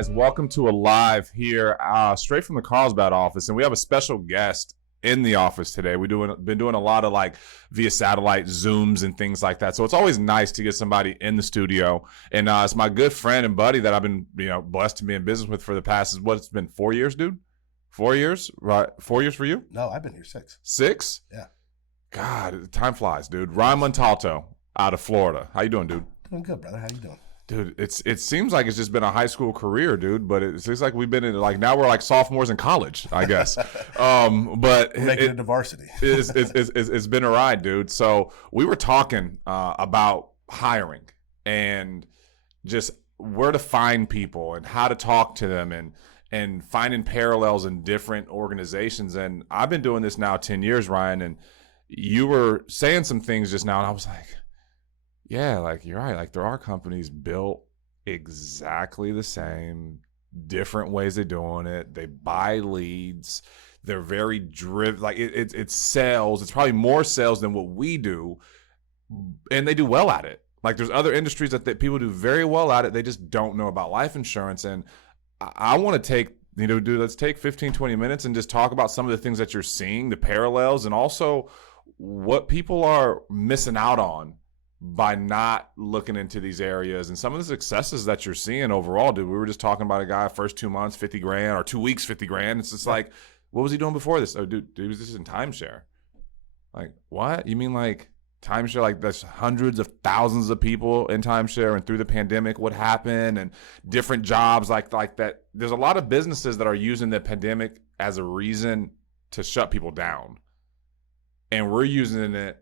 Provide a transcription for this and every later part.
guys? Welcome to a live here, straight from the Carlsbad office, and we have a special guest in the office today. We've been doing a lot of via satellite Zooms and things like that, so it's always nice to get somebody in the studio. And it's my good friend and buddy that I've been blessed to be in business with for the past it's been 4 years, dude. 4 years, right? 4 years for you? No, I've been here 6. 6? Yeah. God, time flies, dude. Ryan Montalto out of Florida. How you doing, dude? Doing good, brother. How you doing? Dude, it seems like it's just been a high school career, dude. But it seems like we've been in now we're like sophomores in college, I guess. But we're making it to varsity. It's been a ride, dude. So we were talking about hiring and just where to find people and how to talk to them and finding parallels in different organizations. And I've been doing this now 10 years, Ryan. And you were saying some things just now, and I was like, yeah, you're right. There are companies built exactly the same, different ways of doing it. They buy leads. They're very driven. It's sales. It's probably more sales than what we do, and they do well at it. There's other industries that people do very well at it. They just don't know about life insurance. And I want to take, dude, let's take 15, 20 minutes and just talk about some of the things that you're seeing, the parallels, and also what people are missing out on by not looking into these areas and some of the successes that you're seeing overall, dude. We were just talking about a guy, first 2 months, 50 grand, or 2 weeks, 50 grand. It's just what was he doing before this? Oh, dude, he was just in timeshare. What? You mean timeshare? That's hundreds of thousands of people in timeshare, and through the pandemic, what happened, and different jobs like that. There's a lot of businesses that are using the pandemic as a reason to shut people down. And we're using it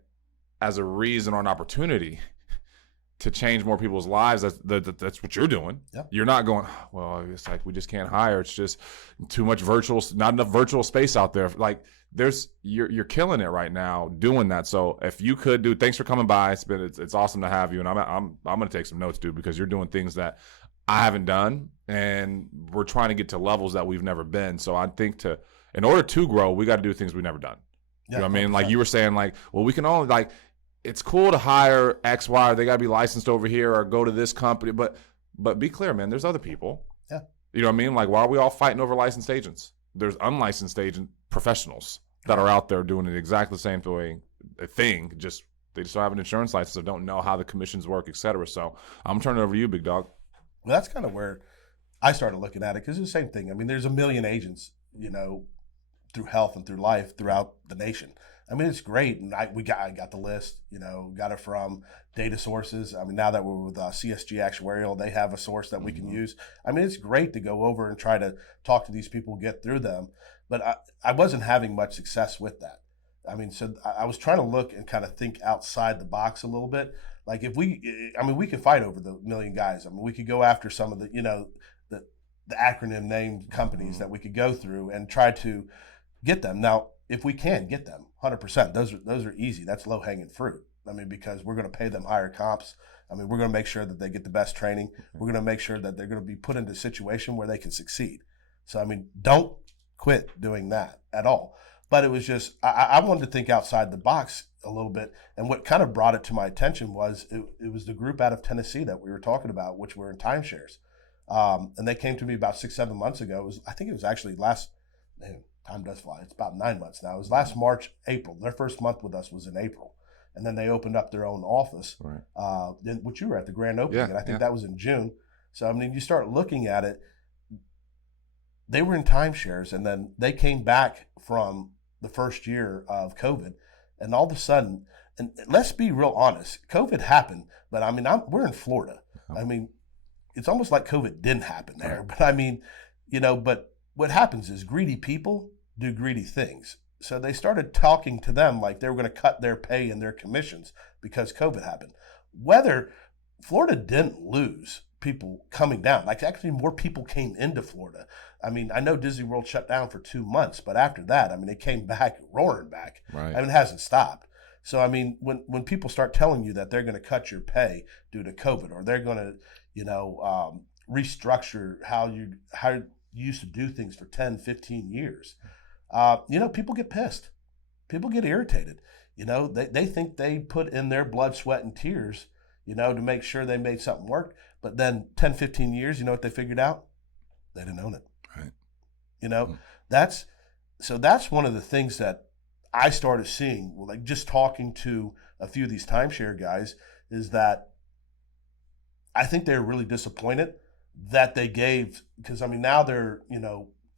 as a reason or an opportunity to change more people's lives. That's what you're doing. Yep. You're not going, well, it's we just can't hire. It's just too much not enough virtual space out there. You're killing it right now doing that. So if you could, dude, thanks for coming by. It's awesome to have you. And I'm going to take some notes, dude, because you're doing things that I haven't done, and we're trying to get to levels that we've never been. So I think in order to grow, we got to do things we've never done. Yeah, you know what I mean? You were saying well, we can only it's cool to hire X, Y, or they got to be licensed over here or go to this company. But be clear, man, there's other people. Yeah. You know what I mean? Why are we all fighting over licensed agents? There's unlicensed agent professionals that are out there doing it exactly the same thing. Just they just don't have an insurance license or don't know how the commissions work, et cetera. So I'm turning it over to you, big dog. Well, that's kind of where I started looking at it, because it's the same thing. I mean, there's a million agents, through health and through life throughout the nation. I mean, it's great, and I got the list. Got it from data sources. I mean, now that we're with CSG Actuarial, they have a source that we can use. I mean, it's great to go over and try to talk to these people, get through them. But I wasn't having much success with that. I mean, so I was trying to look and kind of think outside the box a little bit. We could fight over the million guys. I mean, we could go after some of the acronym named companies that we could go through and try to get them. Now, if we can get them, 100%, those are easy. That's low-hanging fruit. I mean, because we're going to pay them higher comps. I mean, we're going to make sure that they get the best training. We're going to make sure that they're going to be put into a situation where they can succeed. So, I mean, don't quit doing that at all. But it was just, I wanted to think outside the box a little bit. And what kind of brought it to my attention was it was the group out of Tennessee that we were talking about, which were in timeshares. And they came to me about 6-7 months ago. I think it was actually time does fly. It's about 9 months now. It was last March, April. Their first month with us was in April. And then they opened up their own office, right. Which you were at the grand opening. Yeah, and I think that was in June. So, I mean, you start looking at it, they were in timeshares, and then they came back from the first year of COVID. And all of a sudden, and let's be real honest, COVID happened, but I mean, we're in Florida. I mean, it's almost like COVID didn't happen there. But I mean, but what happens is greedy people do greedy things. So they started talking to them like they were going to cut their pay and their commissions because COVID happened. Whether Florida didn't lose people coming down, actually more people came into Florida. I mean, I know Disney World shut down for 2 months, but after that, I mean, it came back roaring back. Right. I mean, it hasn't stopped. So, I mean, when people start telling you that they're going to cut your pay due to COVID, or they're going to, restructure how you used to do things for 10, 15 years, people get pissed. People get irritated. They think they put in their blood, sweat, and tears, to make sure they made something work. But then 10, 15 years, you know what they figured out? They didn't own it. Right. You know, that's one of the things that I started seeing, like just talking to a few of these timeshare guys, is that I think they're really disappointed that they gave, because I mean, now they're,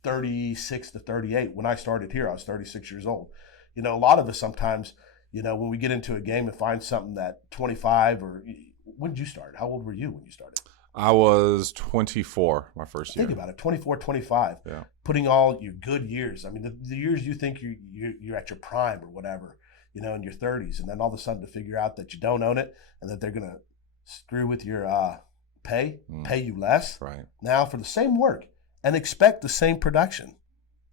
36 to 38. When I started here, I was 36 years old. A lot of us sometimes, when we get into a game and find something that 25 or when did you start? How old were you when you started? I was 24 my first year. Think about it, 24, 25. Yeah. Putting all your good years. I mean, the years you think you're at your prime or whatever, in your 30s, and then all of a sudden to figure out that you don't own it and that they're going to screw with your pay you less. Right. Now for the same work and expect the same production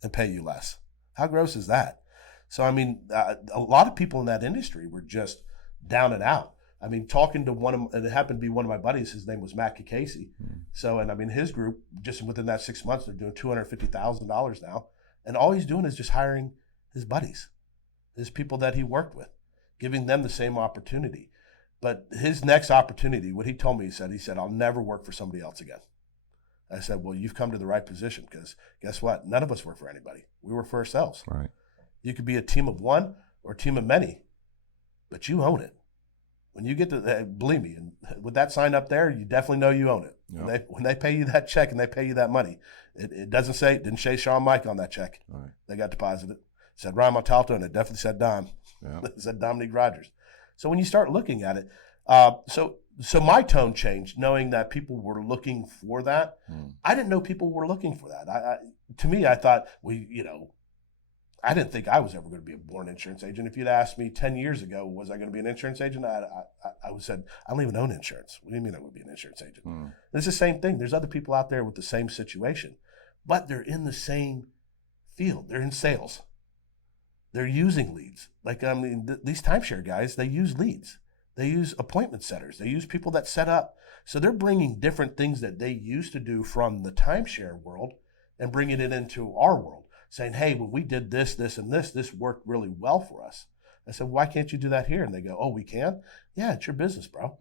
and pay you less. How gross is that? So, I mean, a lot of people in that industry were just down and out. I mean, talking to and it happened to be one of my buddies, his name was Matt Casey. So, and I mean, his group, just within that 6 months, they're doing $250,000 now. And all he's doing is just hiring his buddies, his people that he worked with, giving them the same opportunity. But his next opportunity, what he told me, he said, I'll never work for somebody else again. I said, well, you've come to the right position, because guess what? None of us work for anybody. We work for ourselves. Right. You could be a team of one or a team of many, but you own it. When you get to, believe me, and with that sign up there, you definitely know you own it. Yep. When they pay you that check and they pay you that money, it didn't say Sean Mike on that check. Right. They got deposited. It said Ryan Montalto, and it definitely said Dom. Yeah. It said Dominique Rogers. So when you start looking at it, so my tone changed, knowing that people were looking for that. I didn't know people were looking for that. To me, I thought, I didn't think I was ever going to be a born insurance agent. If you'd asked me 10 years ago, was I going to be an insurance agent? I would have said, I don't even own insurance. What do you mean I would be an insurance agent? It's the same thing. There's other people out there with the same situation, but they're in the same field. They're in sales. They're using leads. Like, I mean, these timeshare guys, they use leads. They use appointment setters. They use people that set up. So they're bringing different things that they used to do from the timeshare world and bringing it into our world, saying, hey, when we did this, this, and this worked really well for us. I said, why can't you do that here? And they go, oh, we can? Yeah, it's your business, bro.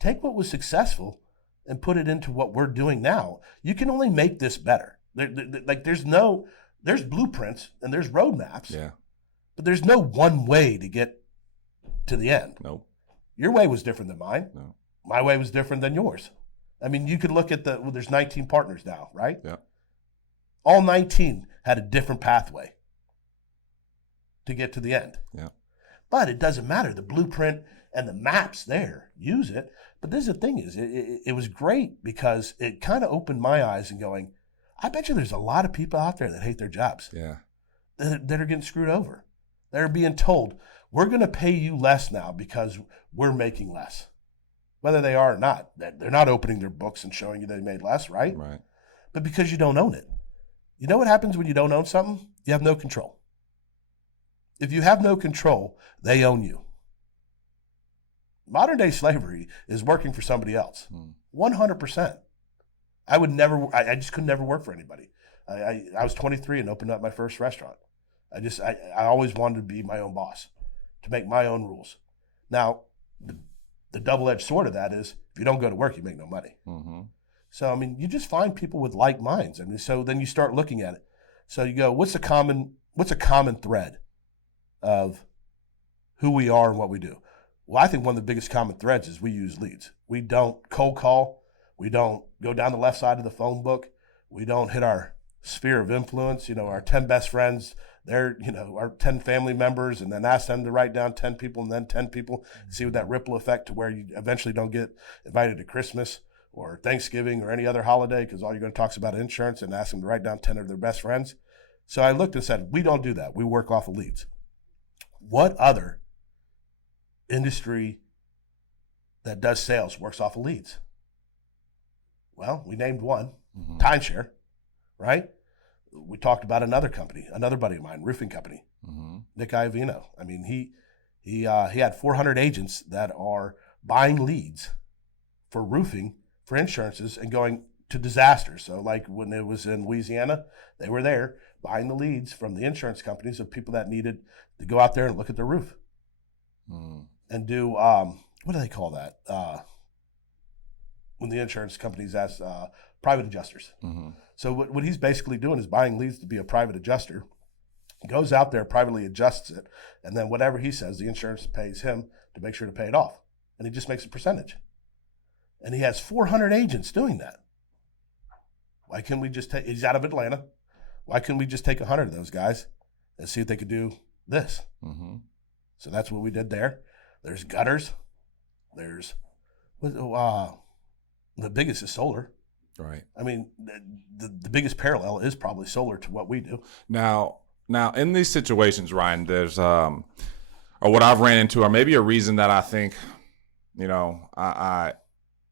Take what was successful and put it into what we're doing now. You can only make this better. There's blueprints and there's roadmaps. Yeah. But there's no one way to get to the end. Nope. Your way was different than mine. No. My way was different than yours. I mean, you could look at there's 19 partners now, right? Yeah. All 19 had a different pathway to get to the end. Yeah. But it doesn't matter. The blueprint and the maps there, use it. But this is the thing is, it was great because it kind of opened my eyes and going, I bet you there's a lot of people out there that hate their jobs. Yeah. That are getting screwed over. They're being told, we're going to pay you less now because we're making less. Whether they are or not. They're not opening their books and showing you they made less, right? Right. But because you don't own it. You know what happens when you don't own something? You have no control. If you have no control, they own you. Modern day slavery is working for somebody else. 100%. I just could never work for anybody. I was 23 and opened up my first restaurant. I always wanted to be my own boss, to make my own rules. Now, the double-edged sword of that is if you don't go to work, you make no money. So, I mean, you just find people with like minds. I mean, so then you start looking at it. So you go, what's a common thread of who we are and what we do? Well, I think one of the biggest common threads is we use leads. We don't cold call. We don't go down the left side of the phone book. We don't hit our sphere of influence, our 10 best friends, our 10 family members, and then ask them to write down 10 people and then 10 people, see what that ripple effect to where you eventually don't get invited to Christmas or Thanksgiving or any other holiday because all you're going to talk is about insurance, and ask them to write down 10 of their best friends. So I looked and said, we don't do that. We work off of leads. What other industry that does sales works off of leads? Well, we named one, timeshare, right? We talked about another company, another buddy of mine, roofing company, Nick Iovino. I mean, he had 400 agents that are buying leads for roofing, for insurances, and going to disasters. So like when it was in Louisiana, they were there buying the leads from the insurance companies of people that needed to go out there and look at their roof and do, what do they call that? When the insurance companies ask private adjusters. So what he's basically doing is buying leads to be a private adjuster, goes out there, privately adjusts it, and then whatever he says, the insurance pays him to make sure to pay it off. And he just makes a percentage. And he has 400 agents doing that. Why couldn't we just take, he's out of Atlanta. Why couldn't we just take 100 of those guys and see if they could do this? Mm-hmm. So that's what we did there. There's gutters. There's, the biggest is solar. Right. I mean, the biggest parallel is probably solar to what we do. Now in these situations, Ryan, there's, or what I've ran into, or maybe a reason that I think,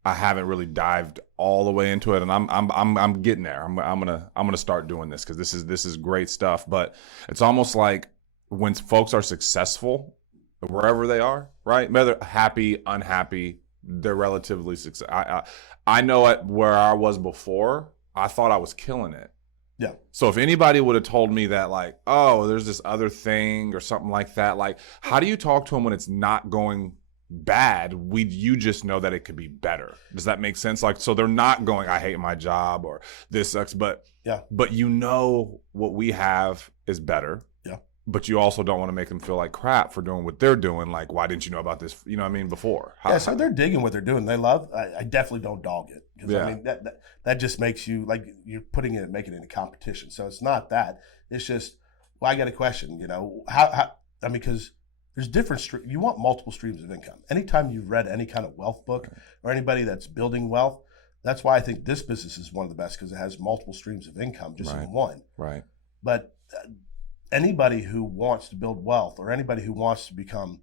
I haven't really dived all the way into it, and I'm getting there. I'm gonna start doing this because this is great stuff. But it's almost like when folks are successful, wherever they are, right? Whether happy, unhappy, they're relatively successful. I know at where I was before, I thought I was killing it. Yeah. So if anybody would have told me that, like, oh, there's this other thing or something like that, like, how do you talk to them when it's not going bad? You just know that it could be better. Does that make sense? Like, so they're not going, I hate my job or this sucks, but what we have is better. Yeah. But you also don't want to make them feel like crap for doing what they're doing. Like, why didn't you know about this? You know what I mean? Before. So they're digging what they're doing. They love. I definitely don't dog it. Because I mean that just makes you like you're putting it, making it in a competition. So it's not that. It's just, well, I got a question. How I mean, because there's different. You want multiple streams of income. Anytime you've read any kind of wealth book or anybody that's building wealth, that's why I think this business is one of the best because it has multiple streams of income just in one. Right. But anybody who wants to build wealth or anybody who wants to become,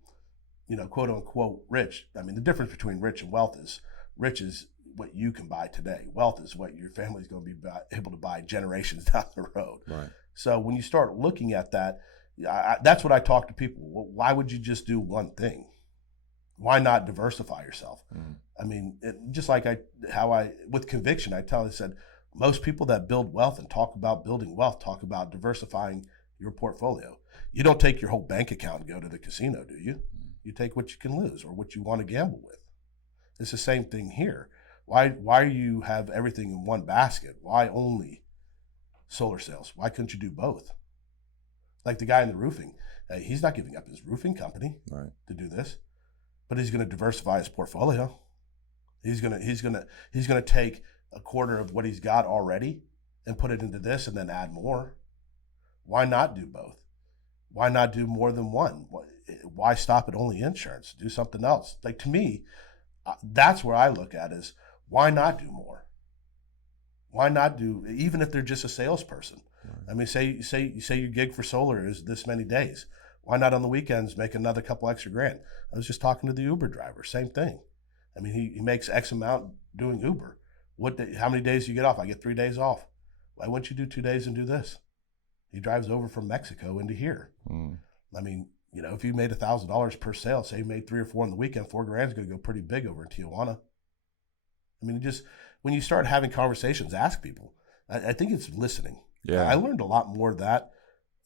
quote unquote rich. I mean, the difference between rich and wealth is rich is what you can buy today. Wealth is what your family's going to be able to buy generations down the road. Right. So when you start looking at that, that's what I talk to people. Well, why would you just do one thing? Why not diversify yourself? Mm. I mean, just like with conviction, I said, most people that build wealth and talk about building wealth talk about diversifying your portfolio. You don't take your whole bank account and go to the casino, do you? You take what you can lose or what you want to gamble with. It's the same thing here. Why you have everything in one basket? Why only solar sales? Why couldn't you do both? Like the guy in the roofing, he's not giving up his roofing company to do this, but he's going to diversify his portfolio. He's going to take a quarter of what he's got already and put it into this and then add more. Why not do both? Why not do more than one? Why stop at only insurance? Do something else. Like, to me, that's where I look at is why not do more? Why not do, even if they're just a salesperson? Right. I mean, say your gig for solar is this many days. Why not on the weekends make another couple extra grand? I was just talking to the Uber driver, same thing. I mean, he makes X amount doing Uber. How many days do you get off? I get 3 days off. Why wouldn't you do 2 days and do this? He drives over from Mexico into here. Mm. I mean, if you made $1,000 per sale, say you made 3 or 4 on the weekend, $4,000 is going to go pretty big over in Tijuana. I mean, just when you start having conversations, ask people. I think it's listening. Yeah, I learned a lot more of that.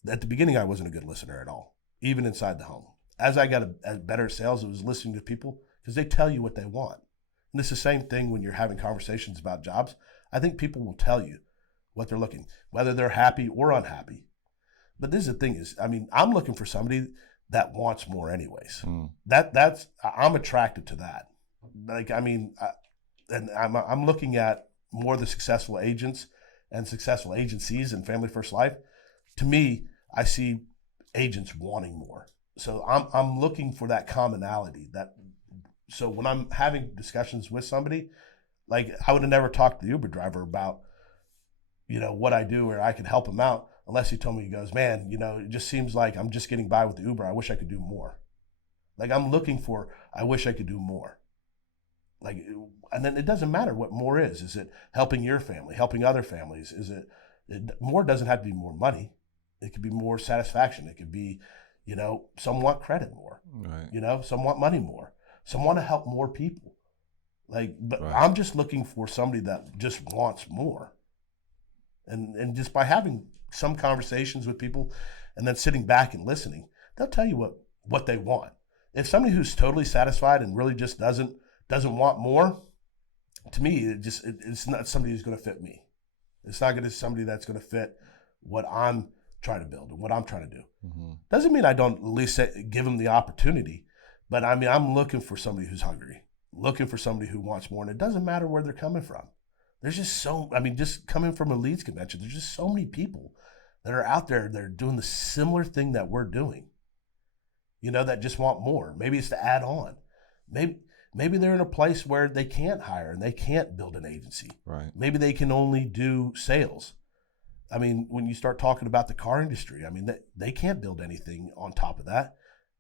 At the beginning, I wasn't a good listener at all, even inside the home. As I got a better sales, it was listening to people because they tell you what they want. And it's the same thing when you're having conversations about jobs. I think people will tell you what they're looking, whether they're happy or unhappy. But this is the thing is, I mean, I'm looking for somebody that wants more anyways. Mm. I'm attracted to that. Like, I mean, I'm looking at more of the successful agents and successful agencies and Family First Life. To me, I see agents wanting more. So I'm looking for that commonality. So when I'm having discussions with somebody, like I would have never talked to the Uber driver about, what I do or I could help him out unless he told me, he goes, man, it just seems like I'm just getting by with the Uber. I wish I could do more. Like I'm looking for, I wish I could do more. Like, and then it doesn't matter what more is. Is it helping your family, helping other families? More doesn't have to be more money. It could be more satisfaction. It could be, some want credit more, right. Some want money more. Some want to help more people. But right. I'm just looking for somebody that just wants more. And just by having some conversations with people and then sitting back and listening, they'll tell you what they want. If somebody who's totally satisfied and really just doesn't want more, to me, it's not somebody who's going to fit me. It's not going to be somebody that's going to fit what I'm trying to build and what I'm trying to do. Mm-hmm. Doesn't mean I don't at least give them the opportunity, but I mean, I'm looking for somebody who's hungry, looking for somebody who wants more, and it doesn't matter where they're coming from. There's just just coming from a leads convention, there's just so many people that are out there that are doing the similar thing that we're doing, that just want more. Maybe it's to add on. Maybe they're in a place where they can't hire and they can't build an agency. Right. Maybe they can only do sales. I mean, when you start talking about the car industry, I mean, they can't build anything on top of that.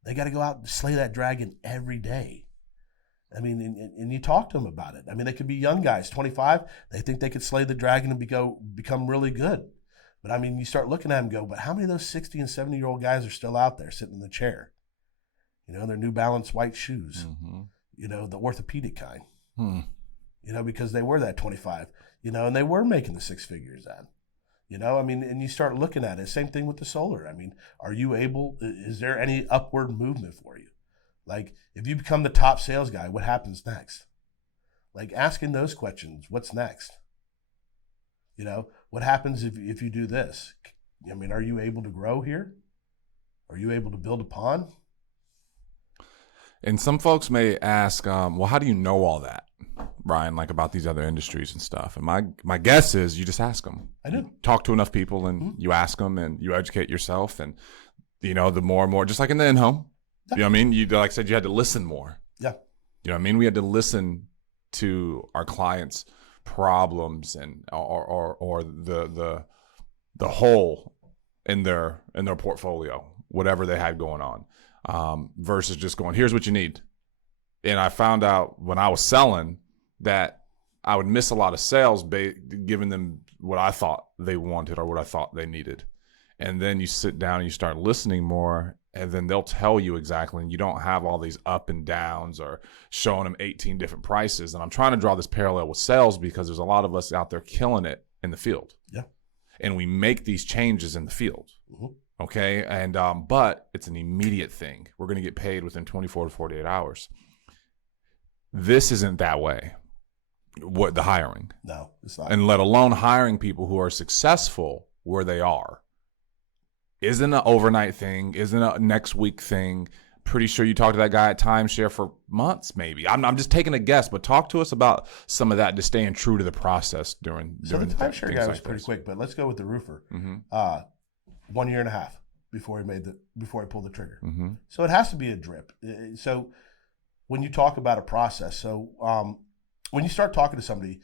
They got to go out and slay that dragon every day. I mean, and you talk to them about it. I mean, they could be young guys, 25. They think they could slay the dragon and become really good. But I mean, you start looking at them and go, but how many of those 60 and 70-year-old guys are still out there sitting in the chair? Their New Balance white shoes, the orthopedic kind, because they were that 25, and they were making the six figures then. I mean, and you start looking at it, same thing with the solar. I mean, is there any upward movement for you? Like, if you become the top sales guy, what happens next? Like, asking those questions, what's next? What happens if you do this? I mean, are you able to grow here? Are you able to build upon? And some folks may ask, well, how do you know all that, Brian, like about these other industries and stuff? And my guess is you just ask them. I do. You talk to enough people and you ask them and you educate yourself. And, the more and more, just like in the in-home, you know what I mean? You, like I said, you had to listen more. Yeah. You know what I mean? We had to listen to our clients' problems and or the hole in their portfolio, whatever they had going on, versus just going, here's what you need. And I found out when I was selling that I would miss a lot of sales giving them what I thought they wanted or what I thought they needed. And then you sit down and you start listening more, and then they'll tell you exactly, and you don't have all these up and downs or showing them 18 different prices. And I'm trying to draw this parallel with sales because there's a lot of us out there killing it in the field. Yeah. And we make these changes in the field. Mm-hmm. Okay. And, but it's an immediate thing. We're going to get paid within 24 to 48 hours. This isn't that way. What the hiring? No, it's not. And let alone hiring people who are successful where they are. Isn't an overnight thing, isn't a next week thing. Pretty sure you talked to that guy at Timeshare for months, maybe. I'm just taking a guess, but talk to us about some of that, just staying true to the process during. So the Timeshare guy was like pretty this. quick, but let's go with the roofer. Mm-hmm. 1 year and a half before he pulled the trigger. Mm-hmm. So it has to be a drip. So when you talk about a process, when you start talking to somebody,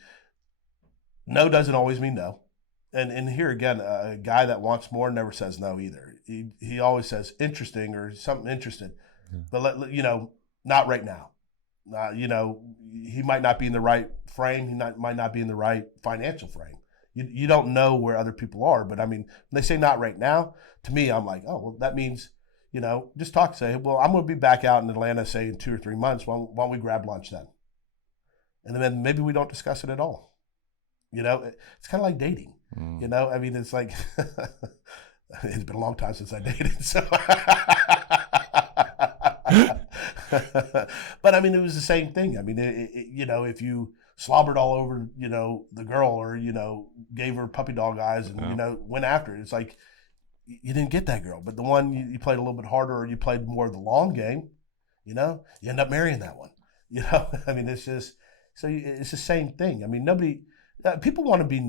no doesn't always mean no. And here again, a guy that wants more never says no either. He always says interesting or something interested, but not right now. He might not be in the right frame. He might not be in the right financial frame. You don't know where other people are, but I mean, when they say not right now, to me, I'm like, oh, well, that means, just talk, say, well, I'm going to be back out in Atlanta, say in 2 or 3 months. Why don't we grab lunch then? And then maybe we don't discuss it at all. It's kind of like dating. I mean, it's like, it's been a long time since I dated. So, but I mean, it was the same thing. I mean, if you slobbered all over, the girl or, gave her puppy dog eyes and, went after it, it's like, you didn't get that girl. But the one you played a little bit harder or you played more of the long game, you end up marrying that one. I mean, it's just, so it's the same thing. I mean, people want to be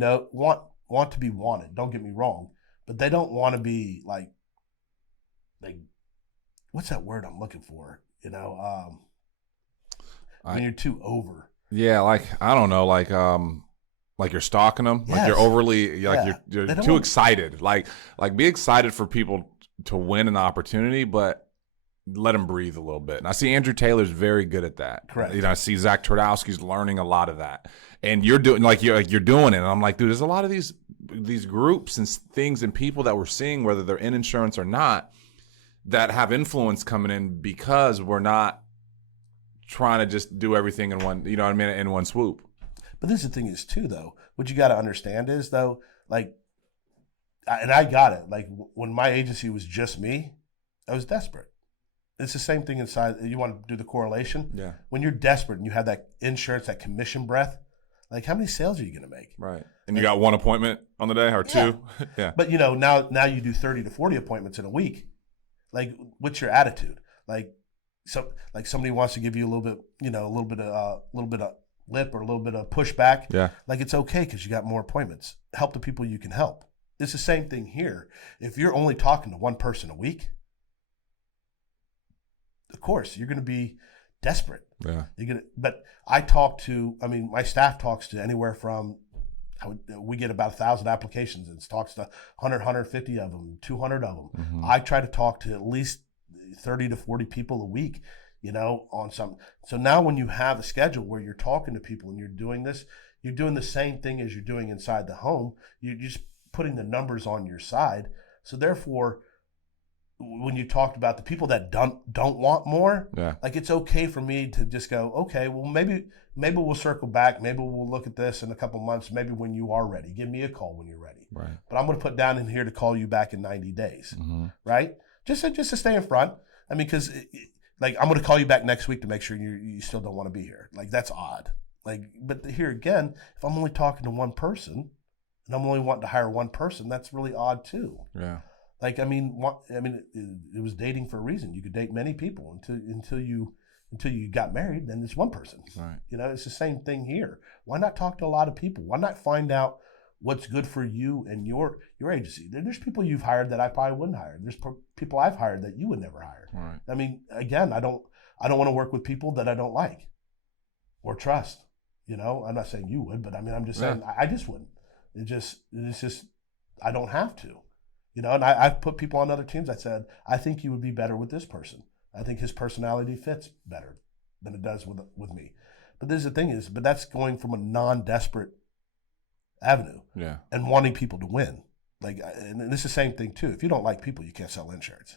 want to be wanted. Don't get me wrong, but they don't want to be like what's that word I'm looking for? When you're too over. Yeah, like I don't know, like you're stalking them, yes. Like you're overly, you're too excited. Like be excited for people to win an opportunity, but let them breathe a little bit. And I see Andrew Taylor's very good at that. Correct. I see Zach Twardowski's learning a lot of that. And you're doing you're doing it. And I'm like, dude, there's a lot of these groups and things and people that we're seeing, whether they're in insurance or not, that have influence coming in because we're not trying to just do everything in one, in one swoop. But this is the thing is too, though, what you got to understand is though, like, and I got it. Like when my agency was just me, I was desperate. It's the same thing inside. You want to do the correlation? Yeah. When you're desperate and you have that insurance, that commission breath, Like, how many sales are you going to make? Right. And you got one appointment on the day or two? Yeah. But, now you do 30 to 40 appointments in a week. Like, what's your attitude? Like somebody wants to give you a little bit, a little bit of lip or a little bit of pushback. Yeah. Like, it's okay because you got more appointments. Help the people you can help. It's the same thing here. If you're only talking to one person a week, of course, you're going to be desperate. Yeah. But my staff talks to anywhere from, we get about 1,000 applications and talks to 100, 150 of them, 200 of them. Mm-hmm. I try to talk to at least 30 to 40 people a week, on some. So now when you have a schedule where you're talking to people and you're doing this, you're doing the same thing as you're doing inside the home. You're just putting the numbers on your side. So therefore, when you talked about the people that don't want more, like, it's okay for me to just go, okay, well, maybe we'll circle back. Maybe we'll look at this in a couple months. Maybe when you are ready, give me a call when you're ready. Right. But I'm going to put down in here to call you back in 90 days. Mm-hmm. Right. Just to stay in front. I mean, because I'm going to call you back next week to make sure you still don't want to be here. Like, that's odd. Like, but here again, if I'm only talking to one person and I'm only wanting to hire one person, that's really odd too. Yeah. Like, it was dating for a reason. You could date many people until you got married, then it's one person. Right. It's the same thing here. Why not talk to a lot of people? Why not find out what's good for you and your agency? There's people you've hired that I probably wouldn't hire. There's people I've hired that you would never hire. Right. Again, I don't want to work with people that I don't like or trust. I'm not saying you would, but I'm just saying I just wouldn't. It's just I don't have to. And I've put people on other teams. I said, I think you would be better with this person. I think his personality fits better than it does with me. But the thing is, that's going from a non-desperate avenue. Yeah. And wanting people to win. Like, and it's the same thing too. If you don't like people, you can't sell insurance.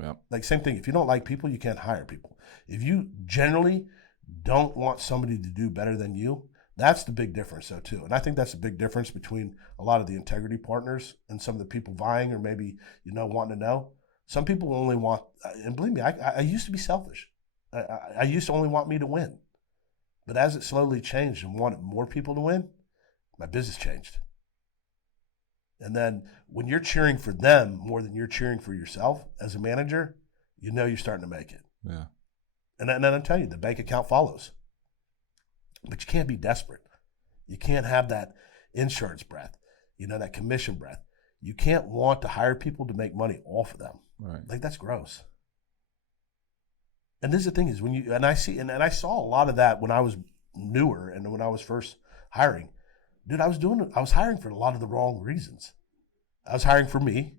Yeah. Like, same thing. If you don't like people, you can't hire people. If you generally don't want somebody to do better than you, that's the big difference, though, too. And I think that's a big difference between a lot of the integrity partners and some of the people vying or maybe, wanting to know. Some people only want, and believe me, I used to be selfish. I used to only want me to win. But as it slowly changed and wanted more people to win, my business changed. And then when you're cheering for them more than you're cheering for yourself as a manager, you're starting to make it. Yeah. And then I'll tell you, the bank account follows. But you can't be desperate. You can't have that insurance breath, that commission breath. You can't want to hire people to make money off of them. Right. Like, that's gross. And this is the thing is I saw a lot of that when I was newer and when I was first hiring. Dude, I was hiring for a lot of the wrong reasons. I was hiring for me,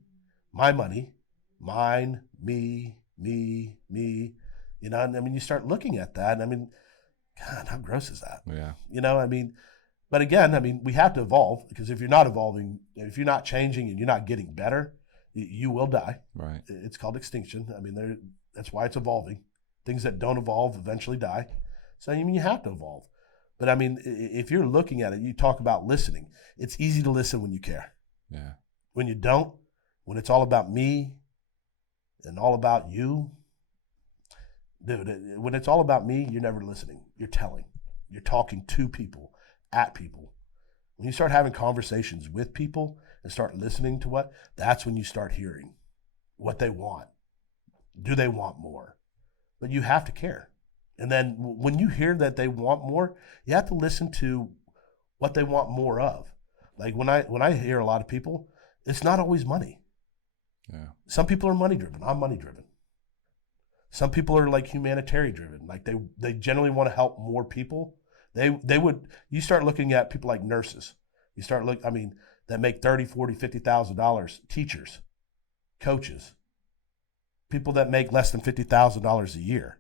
my money, mine, me. And you start looking at that, and God, how gross is that? Yeah. But again, we have to evolve, because if you're not evolving, if you're not changing and you're not getting better, you will die. Right. It's called extinction. That's why it's evolving. Things that don't evolve eventually die. So, you have to evolve. But if you're looking at it, you talk about listening. It's easy to listen when you care. Yeah. When you don't, when it's all about me and all about you, dude, when it's all about me, you're never listening. You're telling. You're talking to people, at people. When you start having conversations with people and start listening to that's when you start hearing what they want. Do they want more? But you have to care. And then when you hear that they want more, you have to listen to what they want more of. Like, when I hear a lot of people, it's not always money. Yeah. Some people are money driven. I'm money driven. Some people are like humanitarian driven. Like they generally want to help more people. You start looking at people like nurses. You start that make $30,000, $40,000, $50,000, teachers, coaches, people that make less than $50,000 a year,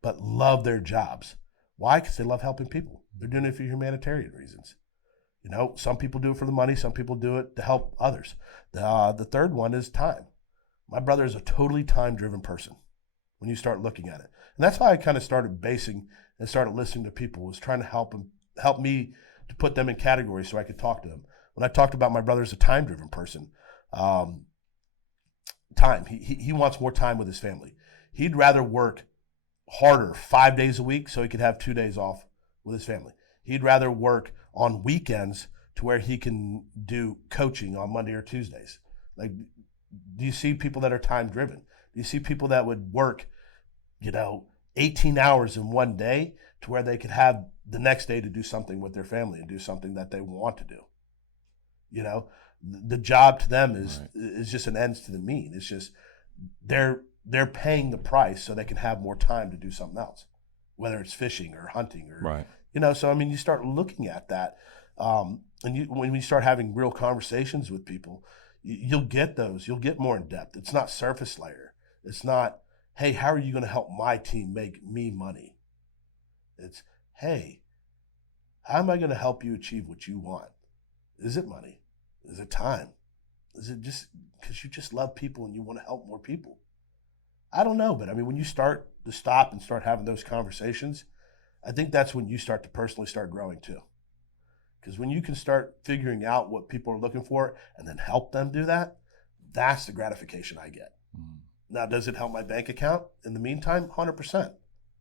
but love their jobs. Why? Because they love helping people. They're doing it for humanitarian reasons. Some people do it for the money. Some people do it to help others. The third one is time. My brother is a totally time-driven person when you start looking at it. And that's how I kind of started basing and started listening to people, was trying to help me to put them in categories so I could talk to them. When I talked about my brother as a time-driven person, time. He wants more time with his family. He'd rather work harder 5 days a week so he could have 2 days off with his family. He'd rather work on weekends to where he can do coaching on Monday or Tuesdays. Like, do you see people that are time driven? Do you see people that would work, 18 hours in one day to where they could have the next day to do something with their family and do something that they want to do? The job to them is just an ends to the mean. It's just they're paying the price so they can have more time to do something else, whether it's fishing or hunting or So I mean, you start looking at that, and when you start having real conversations with people, you'll get those. You'll get more in depth. It's not surface layer. It's not, hey, how are you going to help my team make me money? It's, hey, how am I going to help you achieve what you want? Is it money? Is it time? Is it just because you just love people and you want to help more people? I don't know, but I mean, when you start to stop and start having those conversations, I think that's when you start to personally start growing too. Because when you can start figuring out what people are looking for and then help them do that, that's the gratification I get. Mm. Now, does it help my bank account in the meantime? 100%,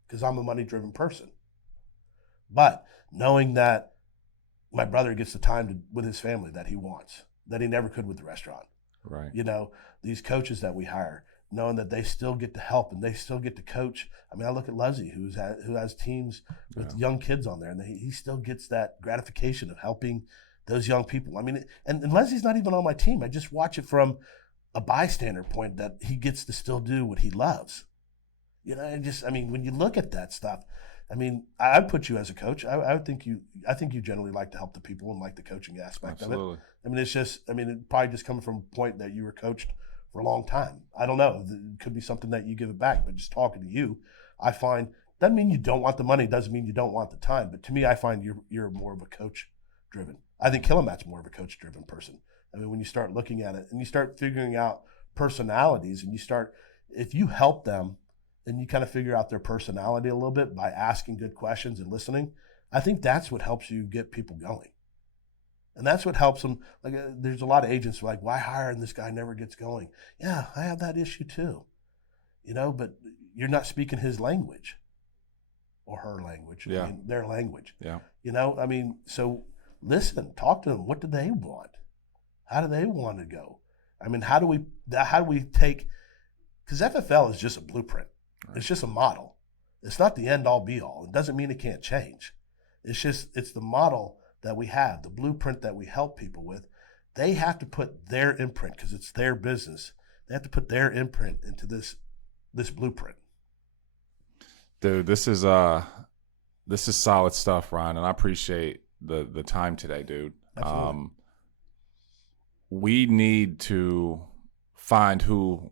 because I'm a money-driven person. But knowing that my brother gets the time with his family that he wants, that he never could with the restaurant. Right. These coaches that we hire, knowing that they still get to help and they still get to coach. I mean, I look at Leslie, who has teams with young kids on there, and he still gets that gratification of helping those young people. I mean, and Leslie's not even on my team. I just watch it from a bystander point that he gets to still do what he loves. When you look at that stuff, I mean, I'd put you as a coach. I think you generally like to help the people and like the coaching aspect of it. I mean, it probably just coming from a point that you were coached for a long time. I don't know. It could be something that you give it back, but just talking to you, I find doesn't mean you don't want the money, doesn't mean you don't want the time. But to me, I find you're more of a coach driven. I think Killamat's more of a coach driven person. I mean, when you start looking at it and you start figuring out personalities and if you help them and you kind of figure out their personality a little bit by asking good questions and listening, I think that's what helps you get people going. And that's what helps them. Like, there's a lot of agents who are like, why hire and this guy never gets going? Yeah, I have that issue too. But you're not speaking his language or her language. Yeah. I mean, their language. Yeah. So listen, talk to them. What do they want? How do they want to go? I mean, how do we take, because FFL is just a blueprint. Right. It's just a model. It's not the end all be all. It doesn't mean it can't change. It's the model that we have, the blueprint that we help people with. They have to put their imprint, because it's their business. They have to put their imprint into this blueprint. Dude, this is solid stuff, Ron, and I appreciate the time today, dude. Absolutely. We need to find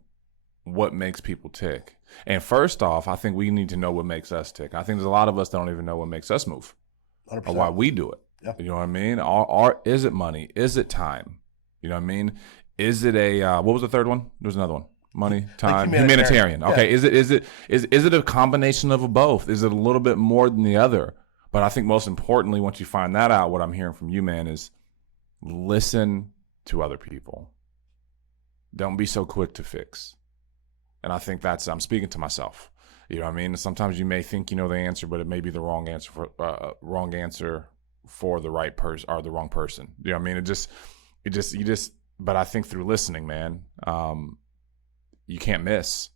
what makes people tick. And first off, I think we need to know what makes us tick. I think there's a lot of us that don't even know what makes us move 100%. or why we do it. Yeah. You know what I mean? Is it money? Is it time? You know what I mean? Is it what was the third one? There was another one. Money, time, like humanitarian. Yeah. Okay. Is it a combination of both? Is it a little bit more than the other? But I think most importantly, once you find that out, what I'm hearing from you, man, is listen to other people. Don't be so quick to fix. And I think I'm speaking to myself. You know what I mean? Sometimes you may think you know the answer, but it may be the wrong answer for the right person or the wrong person. You know what I mean? But I think through listening, man, you can't miss,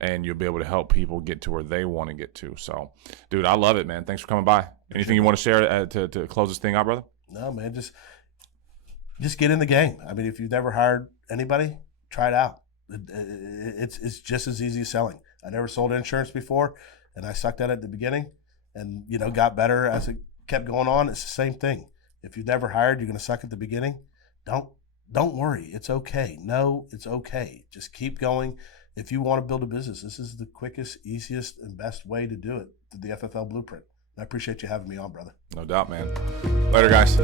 and you'll be able to help people get to where they want to get to. So, dude, I love it, man. Thanks for coming by. Anything you want to share to close this thing out, brother? No, man, just get in the game. I mean, if you've never hired anybody, try it out. It's just as easy as selling. I never sold insurance before, and I sucked at it at the beginning, and got better as it kept going on. It's the same thing. If you've never hired, you're going to suck at the beginning. Don't worry. It's okay. No, it's okay. Just keep going. If you want to build a business, this is the quickest, easiest, and best way to do it through the FFL Blueprint. I appreciate you having me on, brother. No doubt, man. Later, guys.